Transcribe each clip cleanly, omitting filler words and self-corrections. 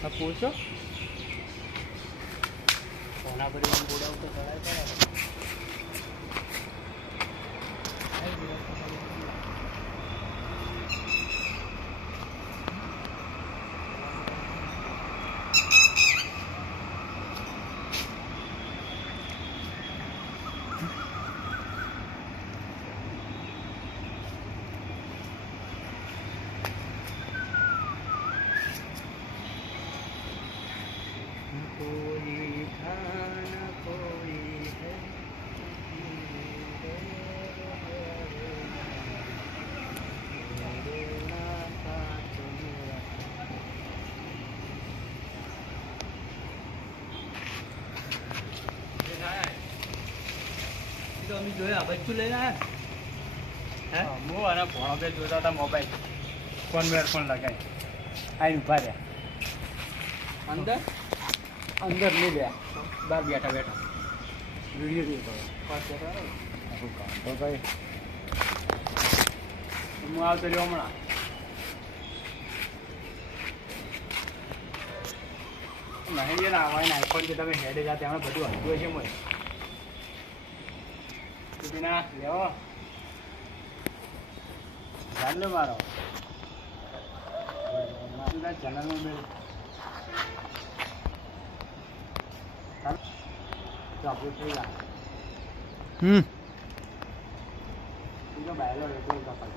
પૂછો કોના પર બોલાવ તો ચડાય कोई खाना कोई है तो अभी जो है बच्चू ले रहा है હું અને ભણો બે જોતા હતા મોબાઈલ કોન્વેર લગાવી આઈને ઉભા રહ્યા અંદર અંદર નહીં લે બહાર બેઠા બેઠા વિડીયો તો ભાઈ હું આવતો રહ્યો હમણાં નહીં ને આવા આઈફોન કે તમે હેડે જાતે હમણાં બધું હજુ છે મને ના લેવો ધ્યાન લે મારો ચેનલમાં બે ચોકલેટ થઈ ગયા તો બાયલો રેતો કપાઈ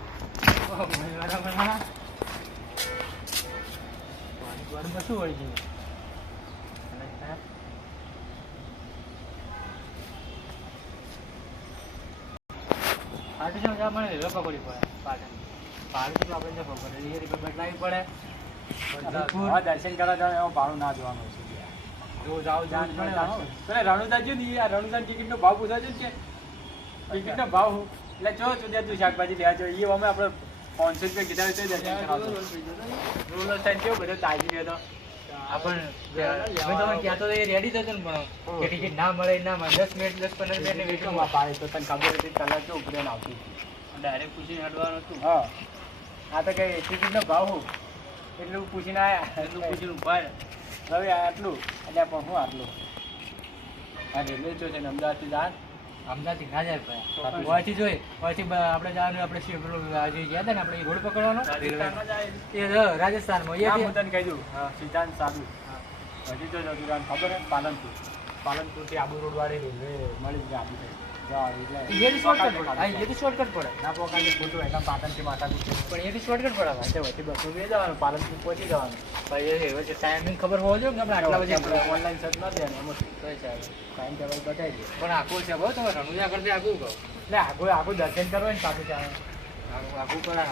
વારમાં શું હોય છે પાર્ટી મને રેલો પકડી પડે પાર્ટી તો આપણે ખબર પડે એ રીતે બદલાવી પડે દર્શન કરવા જાવ એમાં ભાડું ના જોવાનું છે રણુદા જો ને યાર રણુદા ટિકિટનો ભાવ પૂછાજો કે ટિકિટનો ભાવ એટલે જો ત્યાં તું શાકભાજી લેવા જો એ અમે આપણે 500 રૂપિયા કીધા છે રોલર સાઈડ કેવો બધો તાજી રહ્યો આપણે તમે કહેતો તો એ રેડી થતો ને પણ કે ટિકિટ ના મળે ના મળે 10 મિનિટ 10-15 મિનિટ વેટિંગમાં પાડે તો તને ખબર હતી કલાક જો ઉભરેને આવતી ડાયરેક્ટ પૂછીને હડવાનું હતું હા આ તો કઈ ટિકિટનો ભાવ હું એટલું પૂછીને આવ્યા એટલું પૂછીને ઉભા હવે આટલું એટલે પણ હું આટલું આ રેલવે સ્ટેશન છે અમદાવાદથી જાય અમદાવાદથી ના જાય ભાઈ હોયથી જોઈએ હોયથી આપણે જવાનું આપણે આજે ગયા હતા ને આપણે રોડ પકડવાનો એ રાજસ્થાનમાં એ હું તને કહી દઉં સિદ્ધાંત સાદું હજી તો જતું ખબર હે પાલનપુરથી આબુ રોડ વાળી રેલવે મળી જાય આબુ શોર્ટકટ પડે ના પોકાને ખોટું એના પાટણથી માથાકૂટ પણ એથી શોર્ટકટ પડે ભાઈ વચ્ચે બસો બે જવાનું પાલનપુર પહોંચી જવાનું ભાઈ એ વચ્ચે ટાઈમિંગ ખબર હોવો જોઈએ કે આપણે આટલા બજે ઓનલાઈન સર્ચ ના દેવાનું એમાં કઈ છે ટાઈમ ટેબલ બતાવી દે પણ આખું છે ભાઈ તમે રણુજા કરતી આગું કહો એટલે આખું દર્શન કરવા ને પાછું ચાલે આખું પડે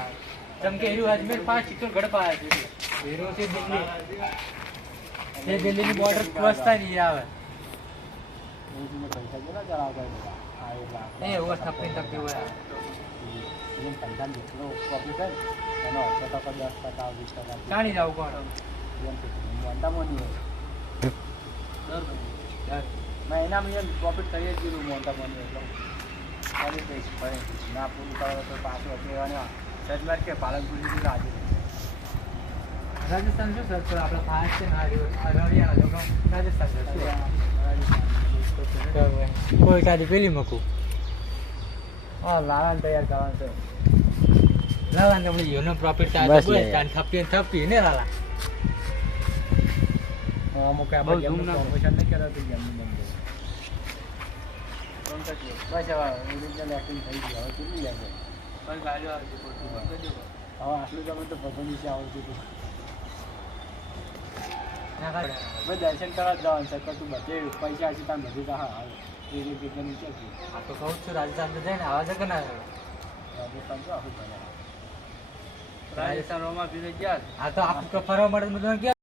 જેમ કે એનું અજમેર 5 ચિત્તોડ ગઢપા આવે છે એનું છે દિલ્હી એ દિલ્હીની બોર્ડર ક્રોસ થાય ને આવે પૈસા કેટલા જણાવતા એ ઓવર થપ્પી હોય પંચાન જેટલો કોપી થાય એનો 8% 10% 20% જાણી જાવ કોણ મોટા મોટી હોય મેં એનામાં એમ પ્રોફિટ થઈ જ ગયું મોટા મોટી એટલો ખાલી પૈસા પડે ના પૂરું કરવા તો પાછું અત્યારે સર્ચ માર કે પાલનપુર સુધી રાજસ્થાન શું સર્ચ કરો આપણે ફાસ્ટ છે ના હરિયાણા રાજસ્થાન કોઈ કાઢી પેલી મૂકું હા લાલાને તૈયાર કરવાનું છે લાલાને આપણે યોનો પ્રોફિટ થપ્પી ને લાલા અમુક બહુ ઝૂમ ના પ્રમોશન નહીં કરાતું ગેમની બંધ બસ હવે ઓરિજિનલ એક્ટિંગ થઈ ગઈ હવે કેટલી યાદ હવે આટલું તમે તો ભગવાન વિશે આવડતું હતું દર્શન કરવા જવાનું છે તું બધે પૈસા હશે ત્યાં બધી હા એ રીતે નીચે આ તો કહું છું રાજસ્થાન તો જાય ને આવા છે કે ના રાજસ્થાન તો આખું રાજસ્થાન રોમાં ગયા આ તો આખું ફરવા મળે બધા ગયા